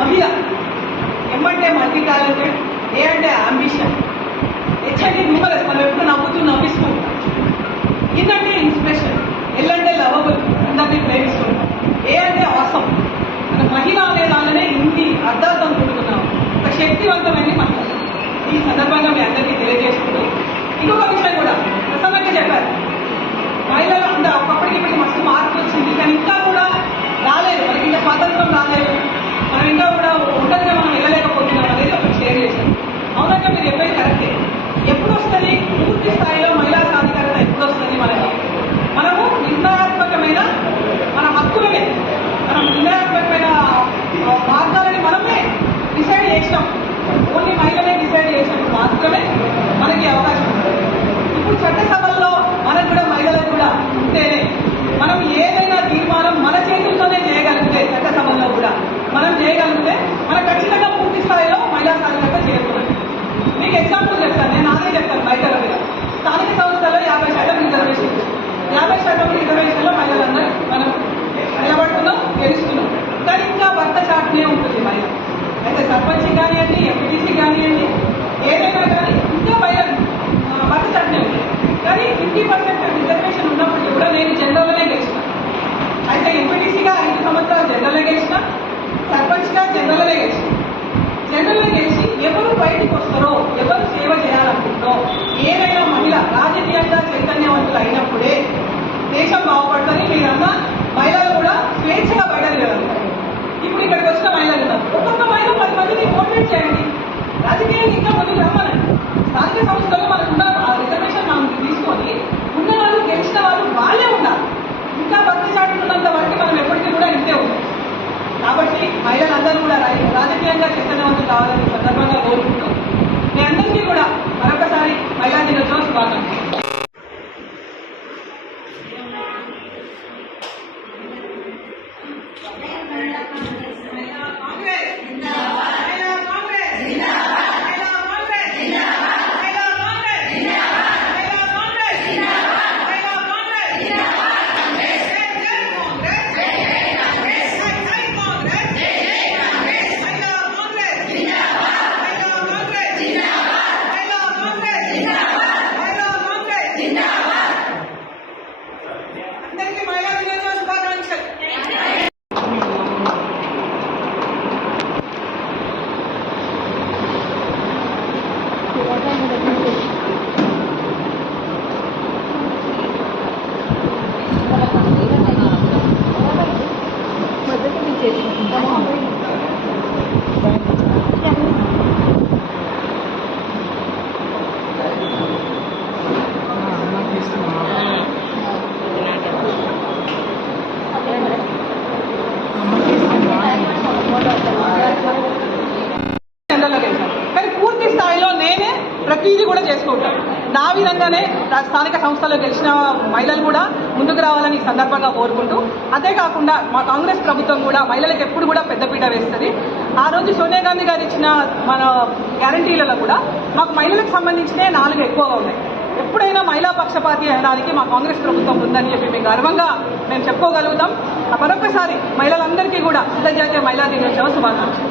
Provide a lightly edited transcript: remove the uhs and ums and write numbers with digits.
మహిళ ఎం అంటే multi talented, ఏ అంటే అంబిషన్, హెచ్ అంటే హ్యూమరస్, మనం ఎప్పుడు నవ్విస్తూ ఉంటాం. ఇన్ అంటే ఇన్స్పిరేషన్, ఎల్ అంటే లవబుల్, అందరినీ ప్రేమిస్తూ ఉంటాం. ఏ అంటే ఆసమ్. మన మహిళ అనే దానినే ఇన్ని అర్థార్థం అనుకుంటున్నాం. ఒక శక్తివంతమైన మహిళ. ఈ సందర్భంగా మీ అందరికీ తెలియజేసుకుంటూ ఇంకొక విషయం కూడా ప్రసన్నగా చెప్పారు. మహిళలు అందరూ ఒకప్పటికి ఇప్పటికి మస్తు మార్పు వచ్చింది, కానీ ఇంకా కూడా రాలేదు, మనకి ఇంకా స్వాతంత్రం రాలేదు, మనం ఇంకా కూడా ఒంటరిగా మనం వెళ్ళలేకపోతున్నాం అనేది ఒకటి షేర్ చేశారు. అవునంగా మీరు చెప్పేది కరెక్టే. ఎప్పుడు వస్తుంది పూర్తి స్థాయిలో మహిళా సాధికారత? ఎప్పుడు వస్తుంది మనకి? మనము నిర్ణయాత్మకమైన మన హక్కులనే, మనం నిర్ణయాత్మకమైన మార్గాలని మనమే డిసైడ్ చేసినాం. ఓన్లీ మహిళనే డిసైడ్ చేసినప్పుడు మాత్రమే మనకి అవకాశం ఉంటుంది. ఇప్పుడు చట్టసభల్లో మనకు కూడా మహిళలకు కూడా ఉంటేనే మనం ఏదైనా తీర్మానం మన చేతుల్లోనే చేయగలిగితే, చట్టసభల్లో కూడా మనం చేయగలిగితే మనం ఖచ్చితంగా పూర్తి స్థాయిలో మహిళా సాధికారత చేరుకున్నాం. మీకు ఎగ్జాంపుల్ చెప్తాను, నేను నాదే చెప్తాను. బయటల మీద స్థానిక సంస్థల్లో 50% రిజర్వేషన్, 50% రిజర్వేషన్లో మహిళలందరూ మనం నిలబడుతున్నాం, గెలుస్తున్నాం. కానీ ఇంకా భర్త చాటునే ఉంటుంది మహిళ. అయితే సర్పంచ్ కానివ్వండి, ఎంపీటీసీ కానివ్వండి, ఏదైనా కానీ ఇంకా మహిళలు భర్త చాటునే ఉంటుంది. కానీ 50% రిజర్వేషన్ ఉన్నప్పుడు కూడా నేను జనరల్లోనే గెలిచిన. అయితే ఎంపీటీసీగా 5 సంవత్సరాలు జనరల్లో గెలిచిన, సర్పంచ్గా జనరల్లోనే గెలిచిన. జనరల్లో గెలిచి ఎవరు బయటకు వస్తారో, ఎవరు సేవ చేయాలనుకుంటారో, ఏదైనా మహిళ రాజకీయంగా చైతన్యవంతులు అయినప్పుడే దేశం బాగుపడుతుంది. మీరన్నా మహిళలు కూడా స్వేచ్ఛగా బయట తిరగలుగుతారు. ఇప్పుడు ఇక్కడికి వచ్చిన మహిళలు ఉన్నారు, ఒక్కొక్క మహిళ 10 మందిని మోటివేట్ చేయండి, రాజకీయాన్ని ఇంకా ముందుకు రమ్మనండి. స్థానిక సంస్థల్లో మనకున్న రిజర్వేషన్ మనం తీసుకొని ఉన్న వాళ్ళు, గెలిచిన వాళ్ళు వాళ్ళే ఉండాలి. ఇంకా భక్తి చాటుకున్నంత వరకు మనం ఎప్పటికీ కూడా ఇంతే ఉంటాం. కాబట్టి మహిళలందరూ కూడా రాజకీయంగా చైతన్యవంతులు కావాలని సందర్భంగా కోరుకుంటూ మీ అందరికీ కూడా మరొకసారి మహిళా దినోత్సవ శుభాకాంక్షలు. కానీ పూర్తి స్థాయిలో నేనే ప్రతిదీ కూడా చేసుకుంటాను. నా విధంగానే స్థానిక సంస్థలో గెలిచిన మహిళలు కూడా ముందుకు రావాలని ఈ సందర్భంగా కోరుకుంటూ, అంతేకాకుండా మా కాంగ్రెస్ ప్రభుత్వం కూడా మహిళలకు ఎప్పుడు కూడా పెద్దపీట వేస్తుంది. ఆ రోజు సోనియా గాంధీ గారు ఇచ్చిన మన గ్యారంటీలలో కూడా మాకు మహిళలకు సంబంధించినే 4 ఎక్కువగా ఉన్నాయి. ఎప్పుడైనా మహిళా పక్షపాతి అనడానికి మా కాంగ్రెస్ ప్రభుత్వం ఉందని చెప్పి మేము గర్వంగా మేము చెప్పుకోగలుగుతాం. మరొకసారి మహిళలందరికీ కూడా అంతర్జాతీయ మహిళా దినోత్సవ శుభాకాంక్షలు.